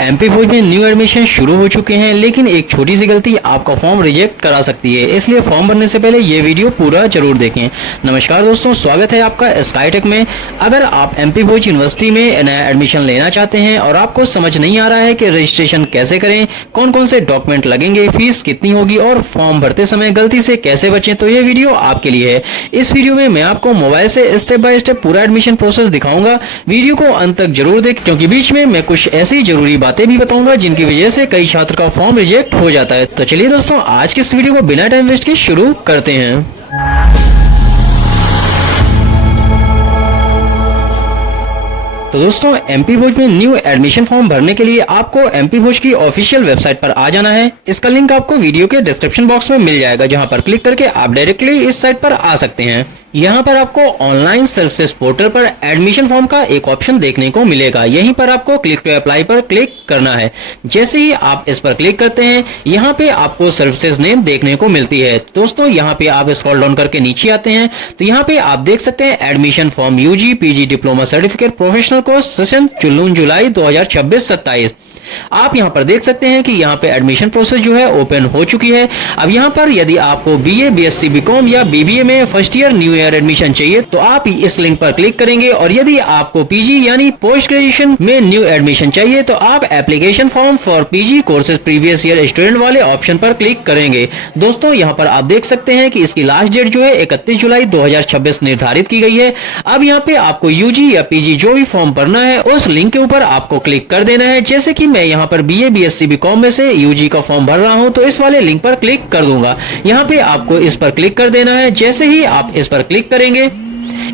MP फौज में new admission शुरू हो चुके हैं, लेकिन एक छोटी सी गलती आपका फॉर्म रिजेक्ट करा सकती है। इसलिए फॉर्म भरने से पहले ये वीडियो पूरा जरूर देखें। नमस्कार दोस्तों, स्वागत है आपका स्काईटेक में। अगर आप एमपी फौज यूनिवर्सिटी में नया एडमिशन लेना चाहते हैं और आपको समझ नहीं आ रहा है कि रजिस्ट्रेशन कैसे करें, कौन कौन से डॉक्यूमेंट लगेंगे, फीस कितनी होगी और फॉर्म भरते समय गलती से कैसे बचें, तो ये वीडियो आपके लिए है। इस वीडियो में मैं आपको मोबाइल से स्टेप बाय स्टेप पूरा एडमिशन प्रोसेस दिखाऊंगा। वीडियो को अंत तक जरूर देखें, क्योंकि बीच में मैं कुछ ऐसी जरूरी बातें भी बताऊंगा जिनकी वजह से कई छात्र का फॉर्म रिजेक्ट हो जाता है। तो चलिए दोस्तों, आज की इस वीडियो को बिना टाइम वेस्ट के शुरू करते हैं। तो दोस्तों, एमपी भोज में न्यू एडमिशन फॉर्म भरने के लिए आपको एमपी भोज की ऑफिशियल वेबसाइट पर आ जाना है। इसका लिंक आपको वीडियो के डिस्क्रिप्शन बॉक्स में मिल जाएगा, जहां पर क्लिक करके आप डायरेक्टली इस साइट पर आ सकते हैं। यहाँ पर आपको ऑनलाइन सर्विसेज पोर्टल पर एडमिशन फॉर्म का एक ऑप्शन देखने को मिलेगा। यहीं पर आपको क्लिक टू अप्लाई पर क्लिक करना है। जैसे ही आप इस पर क्लिक करते हैं, यहाँ पे आपको सर्विसेज नेम देखने को मिलती है। दोस्तों, यहाँ पे आप स्क्रॉल डाउन करके नीचे आते हैं तो यहाँ पे आप देख सकते हैं admission form UG PG diploma certificate professional course session June July 2026-27। आप यहाँ पर देख सकते हैं कि यहाँ पे एडमिशन प्रोसेस जो है ओपन हो चुकी है। अब यहाँ पर यदि आपको बीए, बीएससी, बीकॉम या बीबीए में first year new year admission चाहिए तो आप इस लिंक पर क्लिक करेंगे, और यदि आपको पीजी यानी पोस्ट ग्रेजुएशन में न्यू एडमिशन चाहिए तो आप application form for PG courses previous year student वाले ऑप्शन पर क्लिक करेंगे। दोस्तों, यहाँ पर आप देख सकते हैं कि इसकी लास्ट डेट जो है 31 जुलाई 2026 निर्धारित की गई है। अब यहाँ पे आपको यूजी या पीजी जो भी फॉर्म भरना है उस लिंक के ऊपर आपको क्लिक कर देना है। जैसे कि मैं यहाँ पर बीए, बीएससी, बीकॉम में से यूजी का फॉर्म भर रहा हूँ तो इस वाले लिंक पर क्लिक कर दूंगा। यहाँ पे आपको इस पर क्लिक कर देना है। जैसे ही आप इस पर क्लिक करेंगे,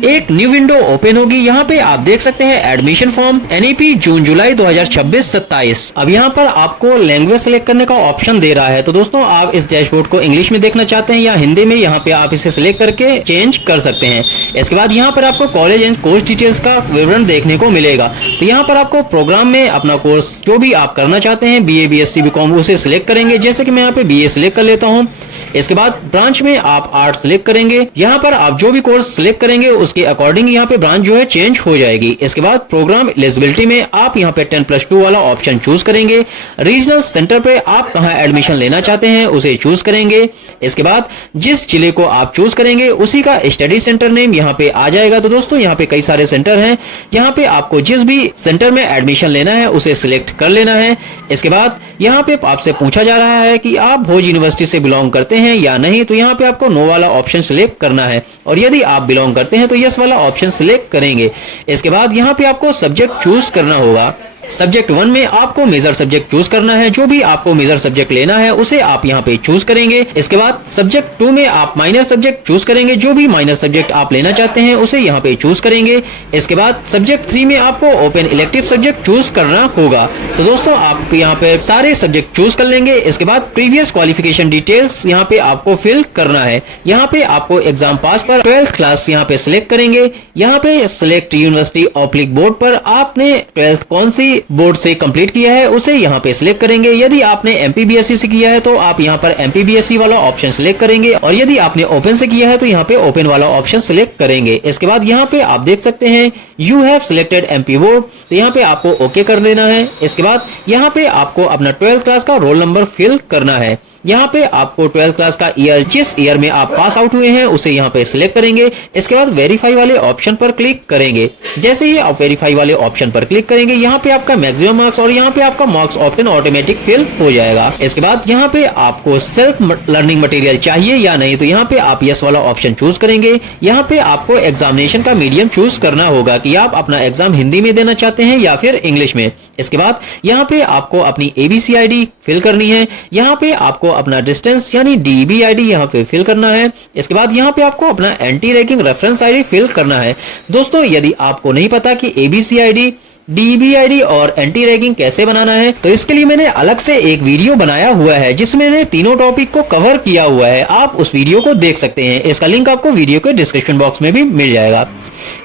एक न्यू विंडो ओपन होगी। यहाँ पे आप देख सकते हैं एडमिशन फॉर्म एनईपी जून जुलाई 2026-27। अब यहाँ पर आपको लैंग्वेज सेलेक्ट करने का ऑप्शन दे रहा है। तो दोस्तों, आप इस डैशबोर्ड को इंग्लिश में देखना चाहते हैं या हिंदी में, यहाँ पे आप इसे सिलेक्ट करके चेंज कर सकते हैं। इसके बाद यहाँ पर आपको कॉलेज एंड कोर्स डिटेल्स का विवरण देखने को मिलेगा। तो यहाँ पर आपको प्रोग्राम में अपना कोर्स जो भी आप करना चाहते हैं, बीए, बीएससी, बीकॉम, उसे सिलेक्ट करेंगे। जैसे कि मैं यहाँ पे बीए सिलेक्ट कर लेता हूँ। इसके बाद ब्रांच में आप आर्ट्स सिलेक्ट करेंगे। यहाँ पर आप जो भी कोर्स सिलेक्ट करेंगे उसके अकॉर्डिंग यहाँ पे ब्रांच जो है चेंज हो जाएगी। इसके बाद प्रोग्राम एलिजिबिलिटी में आप यहाँ पे 10+2 वाला ऑप्शन चूज करेंगे। रीजनल सेंटर पे आप कहाँ एडमिशन लेना चाहते हैं उसे चूज करेंगे। इसके बाद जिस जिले को आप चूज करेंगे उसी का स्टडी सेंटर नेम यहाँ पे आ जाएगा। तो दोस्तों, यहाँ पे कई सारे सेंटर हैं। यहाँ पे आपको जिस भी सेंटर में एडमिशन लेना है उसे सिलेक्ट कर लेना है। इसके बाद यहाँ पे आपसे पूछा जा रहा है कि आप भोज यूनिवर्सिटी से बिलोंग करते हैं या नहीं, तो यहाँ पे आपको नो वाला ऑप्शन सिलेक्ट करना है, और यदि आप बिलोंग करते हैं तो यस वाला ऑप्शन सिलेक्ट करेंगे। इसके बाद यहाँ पे आपको सब्जेक्ट चूज करना होगा। सब्जेक्ट 1 में आपको मेजर सब्जेक्ट चूज करना है। जो भी आपको मेजर सब्जेक्ट लेना है उसे आप यहाँ पे चूज करेंगे। इसके बाद सब्जेक्ट 2 में आप माइनर सब्जेक्ट चूज करेंगे। जो भी माइनर सब्जेक्ट आप लेना चाहते हैं उसे यहाँ पे चूज करेंगे। इसके बाद सब्जेक्ट 3 में आपको ओपन इलेक्टिव सब्जेक्ट चूज करना होगा। तो दोस्तों, आप यहाँ पे सारे सब्जेक्ट चूज कर लेंगे। इसके बाद प्रीवियस क्वालिफिकेशन डिटेल्स यहाँ पे आपको फिल करना है। यहाँ पे आपको एग्जाम पास पर 12th क्लास यहाँ पे सिलेक्ट करेंगे। यहाँ पे सिलेक्ट यूनिवर्सिटी ऑब्लिक बोर्ड पर आपने 12th कौन सी बोर्ड से कंप्लीट किया है उसे यहाँ पे सिलेक्ट करेंगे। यदि आपने एमपीबीएससी से किया है तो आप यहाँ पर एमपीबीएससी वाला ऑप्शन सिलेक्ट करेंगे, और यदि आपने ओपन से किया है तो यहाँ पे ओपन वाला ऑप्शन सिलेक्ट करेंगे। इसके बाद यहाँ पे आप देख सकते हैं you have selected MP board, तो यहाँ पे आपको ओके कर देना है। इसके बाद यहाँ पे आपको अपना 12th क्लास का रोल नंबर फिल करना है। यहाँ पे आपको 12th क्लास का ईयर, जिस ईयर में आप पास आउट हुए हैं उसे यहाँ पे सिलेक्ट करेंगे। इसके बाद वेरीफाई वाले ऑप्शन पर क्लिक करेंगे। जैसे ही आप वेरीफाई वाले ऑप्शन पर क्लिक करेंगे, यहाँ पे आपका मैक्सिमम मार्क्स और यहाँ पे आपका मार्क्स ऑप्शन ऑटोमेटिक फिल हो जाएगा। इसके बाद यहाँ पे आपको सेल्फ लर्निंग मटेरियल चाहिए या नहीं, तो यहाँ पे आप यस वाला ऑप्शन चूज करेंगे। यहाँ पे आपको एग्जामिनेशन का मीडियम चूज करना होगा कि आप अपना एग्जाम हिंदी में देना चाहते हैं या फिर इंग्लिश में। इसके बाद यहाँ पे आपको अपनी एबीसी आईडी फिल करनी है। यहाँ पे आपको अपना डिस्टेंस यानी डीबी आईडी यहाँ पे फिल करना है। इसके बाद यहाँ पे आपको अपना anti ragging reference ID fill करना है। दोस्तों, यदि आपको नहीं पता कि एबीसी आईडी, डीबी आईडी और एंटी रैगिंग कैसे बनाना है, तो इसके लिए मैंने अलग से एक वीडियो बनाया हुआ है जिसमें मैंने तीनों टॉपिक को कवर किया हुआ है। आप उस वीडियो को देख सकते हैं। इसका लिंक आपको वीडियो के डिस्क्रिप्शन बॉक्स में भी मिल जाएगा।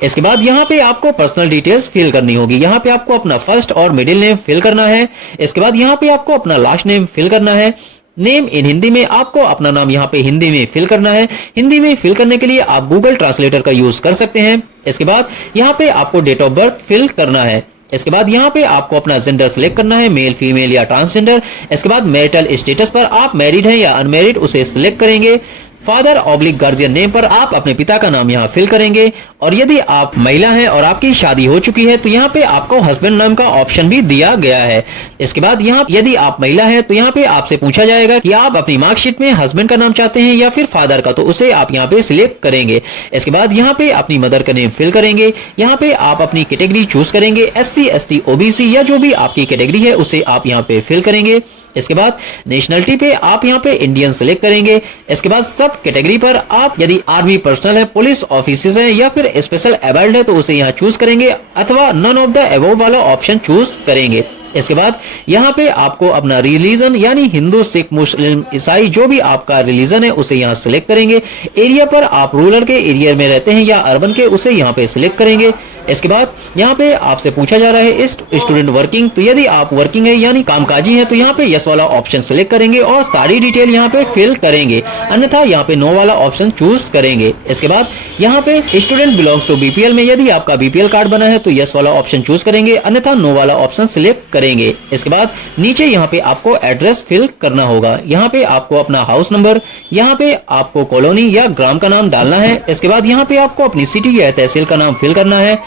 इसके बाद यहाँ पे आपको पर्सनल डिटेल्स फिल करनी होगी। यहाँ पे आपको अपना फर्स्ट और मिडिल नेम फिल करना है। इसके बाद यहाँ पे आपको अपना लास्ट नेम फिल करना है। नेम इन हिंदी में आपको अपना नाम यहाँ पे हिंदी में फिल करना है। हिंदी में फिल करने के लिए आप गूगल ट्रांसलेटर का यूज कर सकते हैं। इसके बाद यहाँ पे आपको डेट ऑफ बर्थ फिल करना है। इसके बाद यहाँ पे आपको अपना जेंडर सिलेक्ट करना है, मेल फीमेल या ट्रांसजेंडर। इसके बाद मैरिटल स्टेटस पर आप मैरिड हैं या अनमैरिड उसे सिलेक्ट करेंगे। फादर ऑब्लिक गार्जियन नेम पर आप अपने पिता का नाम यहाँ फिल करेंगे। और यदि आप महिला हैं और आपकी शादी हो चुकी है तो यहाँ पे आपको हस्बैंड नाम का ऑप्शन भी दिया गया है। इसके बाद यहाँ यदि आप महिला हैं तो यहाँ पे आपसे पूछा जाएगा कि आप अपनी मार्कशीट में हस्बैंड का नाम चाहते हैं या फिर फादर का, तो उसे आप यहाँ पे सिलेक्ट करेंगे। इसके बाद यहाँ पे अपनी मदर का नेम फिल करेंगे। यहाँ पे आप अपनी कैटेगरी चूज करेंगे, SC ST OBC या जो भी आपकी कैटेगरी है उसे आप यहाँ पे फिल करेंगे। इसके बाद नेशनलिटी पे आप यहाँ पे इंडियन सिलेक्ट करेंगे। इसके बाद सब कैटेगरी पर आप यदि आर्मी पर्सनल है, पुलिस ऑफिसर्स हैं या फिर स्पेशल एबल्ड है तो उसे यहाँ चूज करेंगे, अथवा नन ऑफ द अबव वाला ऑप्शन चूज करेंगे। इसके बाद यहाँ पे आपको अपना रिलीजन यानी हिंदू, सिख, मुस्लिम, ईसाई जो भी आपका रिलीजन है उसे यहाँ सिलेक्ट करेंगे। एरिया पर आप रूरल के एरिया में रहते हैं या अर्बन के, उसे यहाँ पे सिलेक्ट करेंगे। इसके बाद यहाँ पे आपसे पूछा जा रहा है स्टूडेंट वर्किंग, तो यदि आप वर्किंग है यानी कामकाजी है तो यहाँ पे यस वाला ऑप्शन सिलेक्ट करेंगे और सारी डिटेल यहाँ पे फिल करेंगे, अन्यथा यहाँ पे नो वाला ऑप्शन चूज करेंगे। इसके बाद यहाँ पे स्टूडेंट बिलोंग्स टू BPL में यदि आपका BPL कार्ड बना है तो यस वाला ऑप्शन चूज करेंगे, अन्यथा नो वाला ऑप्शन सिलेक्ट करेंगे। इसके बाद नीचे यहाँ पे आपको एड्रेस फिल करना होगा। यहाँ पे आपको अपना हाउस नंबर, यहाँ पे आपको कॉलोनी या ग्राम का नाम डालना है। इसके बाद यहाँ पे आपको अपनी सिटी या तहसील का नाम फिल करना है।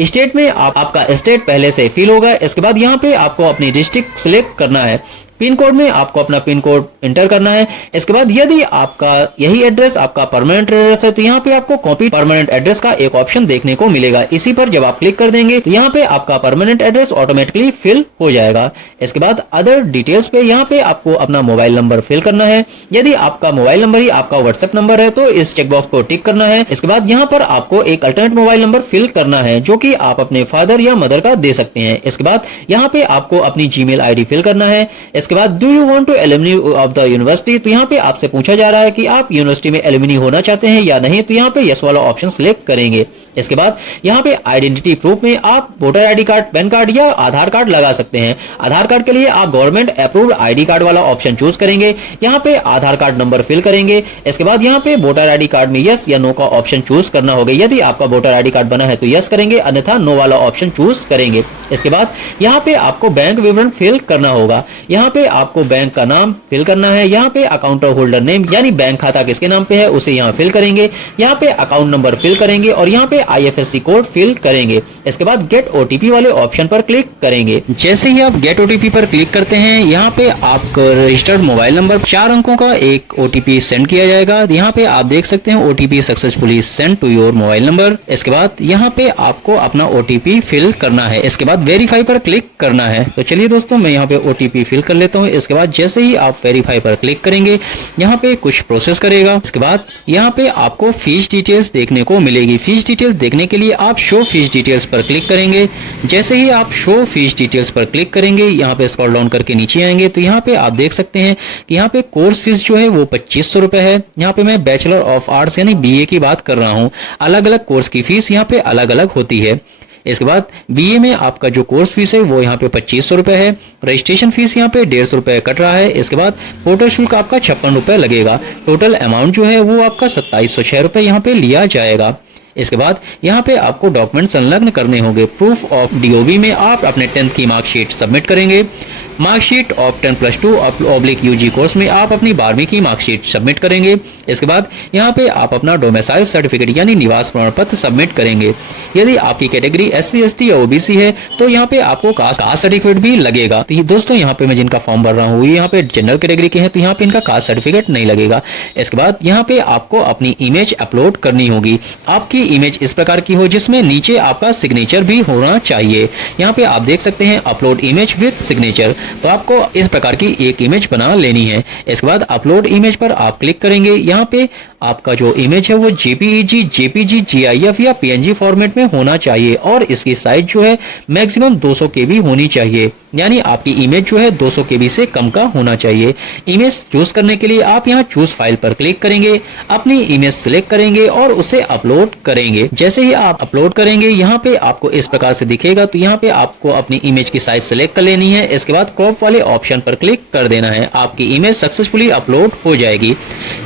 स्टेट में आपका स्टेट पहले से फिल होगा। इसके बाद यहाँ पे आपको अपनी डिस्ट्रिक्ट सिलेक्ट करना है। पिन कोड में आपको अपना पिन कोड एंटर करना है। इसके बाद यदि आपका यही एड्रेस आपका परमानेंट एड्रेस है तो यहाँ पे आपको कॉपी परमानेंट एड्रेस का एक ऑप्शन देखने को मिलेगा। इसी पर जब आप क्लिक कर देंगे तो यहाँ पे आपका परमानेंट एड्रेस ऑटोमेटिकली फिल हो जाएगा। इसके बाद अदर डिटेल्स पे यहाँ पे आपको अपना मोबाइल नंबर फिल करना है। यदि आपका मोबाइल नंबर ही आपका व्हाट्सएप नंबर है तो इस चेकबॉक्स को टिक करना है। इसके बाद यहाँ पर आपको एक अल्टरनेट मोबाइल नंबर फिल करना है जो कि आप अपने फादर या मदर का दे सकते हैं। इसके बाद यहाँ पे आपको अपनी जीमेल आईडी फिल करना है। इसके बाद do you want to alumni of the university, तो यहाँ पे आपसे पूछा जा रहा है कि आप यूनिवर्सिटी में एलुमनी होना चाहते हैं या नहीं, तो यहाँ पे यस वाला ऑप्शन सिलेक्ट करेंगे। इसके बाद यहाँ पे आइडेंटिटी प्रूफ में आप voter ID card, pan card या आधार कार्ड लगा सकते हैं। आधार कार्ड के लिए आप गवर्नमेंट अप्रूव्ड आईडी कार्ड वाला ऑप्शन चूज करेंगे। यहाँ पे आधार कार्ड नंबर फिल करेंगे। इसके बाद यहाँ पे वोटर आईडी कार्ड में यस या नो का ऑप्शन चूज करना होगा। यदि आपका वोटर आईडी कार्ड बना है तो यस करेंगे, अन्यथा नो वाला ऑप्शन चूज करेंगे। इसके बाद यहाँ पे आपको बैंक विवरण फिल करना होगा। यहाँ पे आपको बैंक का नाम फिल करना है। यहाँ पे अकाउंट होल्डर नेम यानी बैंक खाता किसके नाम पे है उसे यहाँ फिल करेंगे। यहाँ पे अकाउंट नंबर फिल करेंगे और यहाँ पे IFSC कोड फिल करेंगे। इसके बाद गेट OTP वाले ऑप्शन पर क्लिक करेंगे। जैसे ही आप गेट OTP पर क्लिक करते हैं यहाँ पे आपको रजिस्टर्ड मोबाइल नंबर 4 अंकों का एक OTP सेंड किया जाएगा। यहाँ पे आप देख सकते हैं OTP successfully send to your mobile number. इसके बाद यहाँ पे आपको अपना OTP फिल करना है। इसके बाद वेरीफाई पर क्लिक करना है। तो चलिए दोस्तों मैं यहाँ पे OTP फिल कर लेता हूँ। इसके बाद जैसे ही आप वेरीफाई पर क्लिक करेंगे यहाँ पे कुछ प्रोसेस करेगा। इसके बाद यहाँ पे आपको फीस डिटेल्स देखने को मिलेगी। फीस डिटेल्स देखने के लिए आप शो फीस डिटेल्स पर क्लिक करेंगे। जैसे ही आप शो फीस डिटेल्स पर क्लिक करेंगे यहाँ पे स्क्रॉल डाउन करके नीचे आएंगे तो यहाँ पे आप देख सकते हैं कि यहाँ पे कोर्स फीस जो है वो 2500 रुपए है। यहाँ पे मैं बैचलर ऑफ आर्ट्स यानी BA की बात कर रहा हूँ। अलग अलग कोर्स की फीस यहाँ पे अलग अलग होती है। इसके बाद BA में आपका जो कोर्स फीस है वो यहाँ पे 2500 रुपए है। रजिस्ट्रेशन फीस यहाँ पे 150 रुपए कट रहा है। इसके बाद पोर्टल शुल्क आपका 56 रुपए लगेगा। टोटल अमाउंट जो है वो आपका 2706 रुपए यहाँ पे लिया जाएगा। इसके बाद यहाँ पे आपको डॉक्यूमेंट संलग्न करने होंगे। प्रूफ ऑफ DOB में आप अपने 10th की मार्कशीट सबमिट करेंगे। Marksheet of 10+2 oblique UG course में आप अपनी 12वीं की मार्कशीट सबमिट करेंगे। इसके बाद यहाँ पे आप अपना डोमिसाइल सर्टिफिकेट यानी निवास प्रमाण पत्र सबमिट करेंगे। यदि आपकी कैटेगरी SC ST या OBC है तो यहाँ पे आपको कास्ट सर्टिफिकेट भी लगेगा। तो दोस्तों यहाँ पे मैं जिनका फॉर्म भर रहा हूँ यहाँ पे जनरल कैटेगरी के हैं तो यहाँ पे इनका कास्ट सर्टिफिकेट नहीं लगेगा। इसके बाद यहाँ पे आपको अपनी इमेज अपलोड करनी होगी। आपकी इमेज इस प्रकार की हो जिसमें नीचे आपका सिग्नेचर भी होना चाहिए। यहाँ पे आप देख सकते हैं अपलोड इमेज विद सिग्नेचर। तो आपको इस प्रकार की एक इमेज बना लेनी है। इसके बाद अपलोड इमेज पर आप क्लिक करेंगे। यहाँ पे आपका जो इमेज है वो JPEG, JPG, GIF या PNG फॉर्मेट में होना चाहिए और इसकी साइज जो है मैक्सिमम 200 KB होनी चाहिए। यानी आपकी इमेज जो है 200 KB से कम का होना चाहिए। इमेज चूज करने के लिए आप यहाँ चूज फाइल पर क्लिक करेंगे, अपनी इमेज सिलेक्ट करेंगे और उसे अपलोड करेंगे। जैसे ही आप अपलोड करेंगे यहाँ पे आपको इस प्रकार से दिखेगा। तो यहाँ पे आपको अपनी इमेज की साइज सिलेक्ट कर लेनी है। इसके बाद क्रॉप वाले ऑप्शन पर क्लिक कर देना है। आपकी इमेज सक्सेसफुली अपलोड हो जाएगी।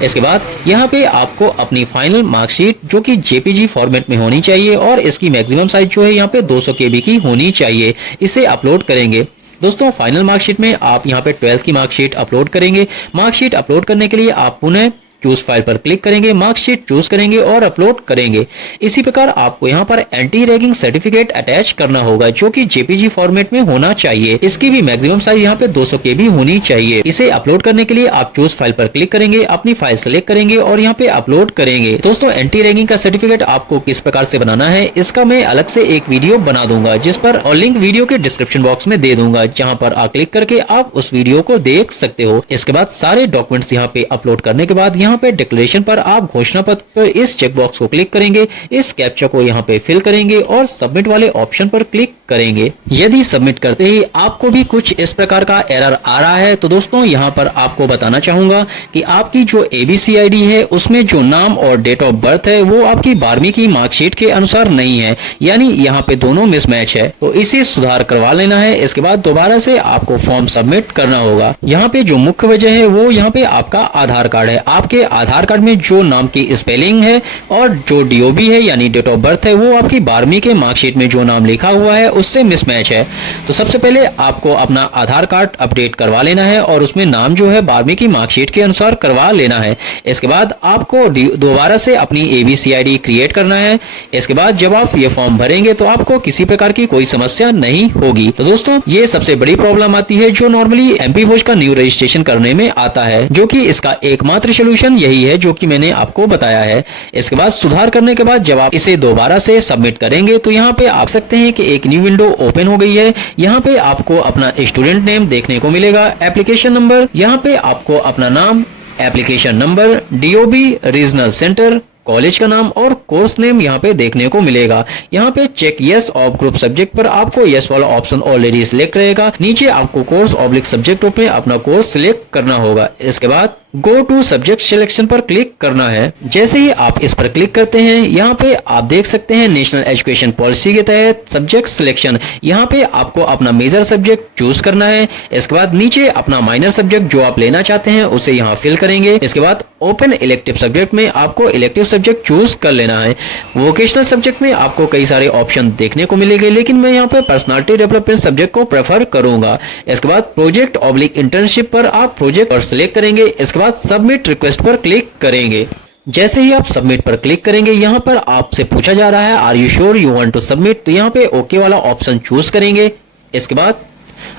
इसके बाद यहाँ पे आपको अपनी फाइनल मार्कशीट जो कि जेपीजी फॉर्मेट में होनी चाहिए और इसकी मैक्सिमम साइज जो है यहाँ पे 200 KB की होनी चाहिए, इसे अपलोड करेंगे। दोस्तों फाइनल मार्कशीट में आप यहाँ पे 12th की मार्कशीट अपलोड करेंगे। मार्कशीट अपलोड करने के लिए आप पुनः चूज फाइल पर क्लिक करेंगे, मार्कशीट चूज करेंगे और अपलोड करेंगे। इसी प्रकार आपको यहाँ पर एंटी रैगिंग सर्टिफिकेट अटैच करना होगा जो कि जेपीजी फॉर्मेट में होना चाहिए। इसकी भी मैक्सिमम साइज यहाँ पे 200 KB होनी चाहिए। इसे अपलोड करने के लिए आप चूज फाइल पर क्लिक करेंगे, अपनी फाइल सेलेक्ट करेंगे और यहाँ पे अपलोड करेंगे। दोस्तों एंटी रैगिंग का सर्टिफिकेट आपको किस प्रकार से बनाना है इसका मैं अलग से एक वीडियो बना दूंगा, जिस पर और लिंक वीडियो के डिस्क्रिप्शन बॉक्स में दे दूंगा, जहाँ पर आप क्लिक करके आप उस वीडियो को देख सकते हो। इसके बाद सारे डॉक्यूमेंट्स यहाँ पे अपलोड करने के बाद यहाँ पे डिक्लेरेशन पर आप घोषणा पत्र पर इस चेकबॉक्स को क्लिक करेंगे, इस कैप्चा को यहाँ पे फिल करेंगे और सबमिट वाले ऑप्शन पर क्लिक करेंगे। यदि सबमिट करते ही आपको भी कुछ इस प्रकार का एरर आ रहा है तो दोस्तों यहाँ पर आपको बताना चाहूंगा कि आपकी जो एबीसी आईडी है उसमें जो नाम और डेट ऑफ बर्थ है वो आपकी 12वीं की मार्कशीट के अनुसार नहीं है, यानी यहाँ पे दोनों मिसमैच है, तो इसे सुधार करवा लेना है। इसके बाद दोबारा से आपको फॉर्म सबमिट करना होगा। यहाँ पे जो मुख्य वजह है वो यहाँ पे आपका आधार कार्ड है। आपके आधार कार्ड में जो नाम की स्पेलिंग है और जो डीओबी है यानी डेट ऑफ बर्थ है वो आपकी 12वीं के मार्कशीट में जो नाम लिखा हुआ है उससे मिसमैच है। तो सबसे पहले आपको अपना आधार कार्ड अपडेट करवा लेना है और उसमें नाम जो है 12वीं की मार्कशीट के अनुसार करवा लेना है। इसके बाद आपको दोबारा से अपनी एबीसी आईडी क्रिएट करना है। इसके बाद जब आप ये फॉर्म भरेंगे तो आपको किसी प्रकार की कोई समस्या नहीं होगी। तो दोस्तों ये सबसे बड़ी प्रॉब्लम आती है जो नॉर्मली एमपी भोज का न्यू रजिस्ट्रेशन करने में आता है, जो कि इसका एकमात्र सोल्यूशन यही है जो कि मैंने आपको बताया है। इसके बाद सुधार करने के बाद जब आप इसे दोबारा से सबमिट करेंगे तो यहाँ पे आप सकते हैं कि एक न्यू विंडो ओपन हो गई है। यहाँ पे आपको अपना स्टूडेंट नेम देखने को मिलेगा, एप्लीकेशन नंबर, यहाँ पे आपको अपना नाम, application number, DOB, regional centre, college का नाम और कोर्स नेम यहाँ पे देखने को मिलेगा। यहाँ पे check yes of group subject पर आपको यस वाला ऑप्शन ऑलरेडी सिलेक्ट रहेगा। नीचे आपको कोर्स ऑब्लिक सब्जेक्ट में अपना कोर्स सिलेक्ट करना होगा। इसके बाद गो टू सब्जेक्ट सिलेक्शन पर क्लिक करना है। जैसे ही आप इस पर क्लिक करते हैं यहाँ पे आप देख सकते हैं नेशनल एजुकेशन पॉलिसी के तहत सब्जेक्ट सिलेक्शन, यहाँ पे आपको अपना मेजर सब्जेक्ट चूज करना है। इसके बाद नीचे अपना माइनर सब्जेक्ट जो आप लेना चाहते हैं उसे यहाँ फिल करेंगे। इसके बाद ओपन इलेक्टिव सब्जेक्ट में आपको इलेक्टिव सब्जेक्ट चूज कर लेना है। वोकेशनल सब्जेक्ट में आपको कई सारे ऑप्शन देखने को मिलेंगे, लेकिन मैं यहाँ पे पर्सनालिटी डेवलपमेंट सब्जेक्ट को प्रेफर करूंगा। इसके बाद प्रोजेक्ट ऑब्लिक इंटर्नशिप पर आप प्रोजेक्ट पर सिलेक्ट करेंगे। इसके बाद सबमिट रिक्वेस्ट पर क्लिक करेंगे। जैसे ही आप सबमिट पर क्लिक करेंगे यहाँ पर आपसे पूछा जा रहा है are you sure you want to submit, तो यहाँ पे ओके वाला ऑप्शन चूज करेंगे। इसके बाद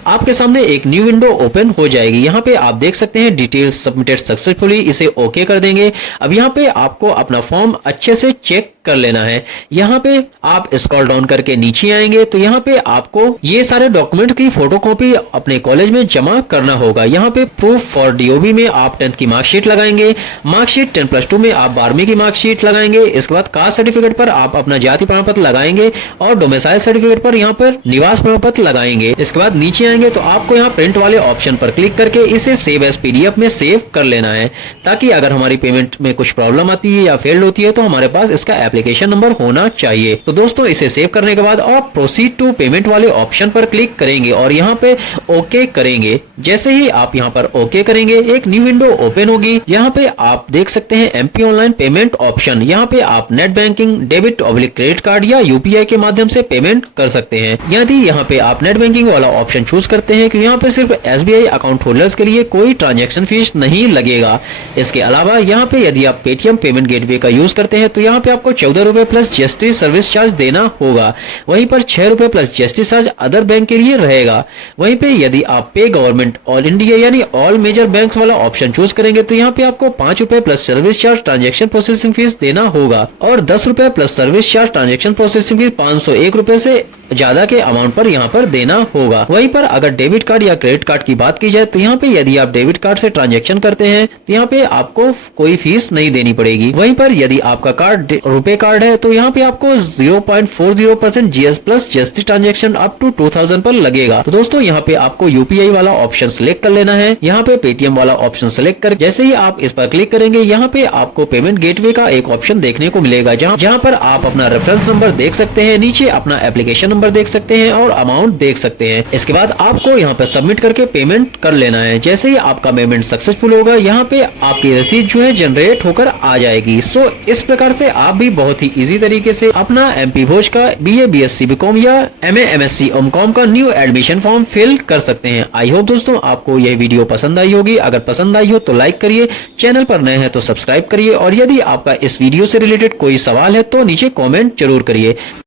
आपके सामने एक न्यू विंडो ओपन हो जाएगी। यहाँ पे आप देख सकते हैं डिटेल्स सबमिटेड सक्सेसफुली, इसे ओके कर देंगे। अब यहाँ पे आपको अपना फॉर्म अच्छे से चेक कर लेना है। यहाँ पे आप स्क्रॉल डाउन करके नीचे आएंगे तो यहाँ पे आपको ये सारे डॉक्यूमेंट की फोटोकॉपी अपने कॉलेज में जमा करना होगा। यहाँ पे प्रूफ फॉर डीओबी में आप 10th की मार्कशीट लगाएंगे, मार्कशीट 10+2 में आप 12वीं की मार्कशीट लगाएंगे। इसके बाद कास्ट सर्टिफिकेट पर आप अपना जाति प्रमाण पत्र लगाएंगे और डोमिसाइल सर्टिफिकेट पर यहाँ पर निवास प्रमाण पत्र लगाएंगे। इसके बाद नीचे आएंगे तो आपको यहाँ प्रिंट वाले ऑप्शन पर क्लिक करके इसे सेव एज पीडीएफ में सेव कर लेना है, ताकि अगर हमारी पेमेंट में कुछ प्रॉब्लम आती है या फेल्ड होती है तो हमारे पास इसका एप्लीकेशन नंबर होना चाहिए। तो दोस्तों इसे सेव करने के बाद आप प्रोसीड टू पेमेंट वाले ऑप्शन पर क्लिक करेंगे और यहाँ पे ओके करेंगे। जैसे ही आप यहाँ पर ओके करेंगे एक न्यू विंडो ओपन होगी। यहाँ पे आप देख सकते हैं एमपी ऑनलाइन पेमेंट ऑप्शन। यहाँ पे आप net banking, debit oblique credit card या यूपीआई के माध्यम से पेमेंट कर सकते हैं। यदि यहाँ पे आप नेट बैंकिंग वाला ऑप्शन चूज करते हैं कि यहाँ पे सिर्फ एसबीआई अकाउंट होल्डर्स के लिए कोई ट्रांजैक्शन फीस नहीं लगेगा। इसके अलावा यहाँ पे यदि आप पेटीएम पेमेंट गेटवे का यूज करते हैं तो यहाँ पे आपको 14 रुपए प्लस जीएसटी सर्विस चार्ज देना होगा। वहीं पर 6 रुपए plus GST charge other bank के लिए रहेगा। वहीं पे यदि आप पे गवर्नमेंट ऑल इंडिया यानी ऑल मेजर बैंक वाला ऑप्शन चूज करेंगे तो यहाँ पे आपको 5 रुपए plus service charge transaction processing fees देना होगा और 10 रुपए plus service charge transaction processing fees 501 रुपए से ज्यादा के अमाउंट पर यहाँ पर देना होगा। वहीं पर अगर डेबिट कार्ड या क्रेडिट कार्ड की बात की जाए तो यहाँ पे यदि आप डेबिट कार्ड से ट्रांजैक्शन करते हैं तो यहाँ पे आपको कोई फीस नहीं देनी पड़ेगी। वहीं पर यदि आपका कार्ड रुपए कार्ड है तो यहाँ पे आपको 0.40% GS plus GST transaction up to 2000 पर लगेगा। तो दोस्तों यहाँ पे आपको यूपीआई वाला ऑप्शन सिलेक्ट कर लेना है। यहाँ पे पेटीएम वाला ऑप्शन सिलेक्ट कर जैसे ही आप इस पर क्लिक करेंगे यहाँ पे आपको पेमेंट गेटवे का एक ऑप्शन देखने को मिलेगा, जहाँ पर आप अपना रेफरेंस नंबर देख सकते हैं। नीचे अपना एप्लीकेशन नंबर देख सकते हैं और अमाउंट देख सकते हैं। इसके बाद आपको यहाँ पे सबमिट करके पेमेंट कर लेना है। जैसे ही आपका पेमेंट सक्सेसफुल होगा, यहाँ पे आपकी रसीद जो है जनरेट होकर आ जाएगी। सो इस प्रकार से आप भी बहुत ही इजी तरीके से अपना एमपी भोज का BA BSc BCom या MA MSc MCom का न्यू एडमिशन फॉर्म फिल कर सकते हैं। आई होप दोस्तों आपको यह वीडियो पसंद आई होगी। अगर पसंद आई हो तो लाइक करिए, चैनल पर नए हैं तो सब्सक्राइब करिए और यदि आपका इस वीडियो से रिलेटेड कोई सवाल है तो नीचे कमेंट जरूर करिए।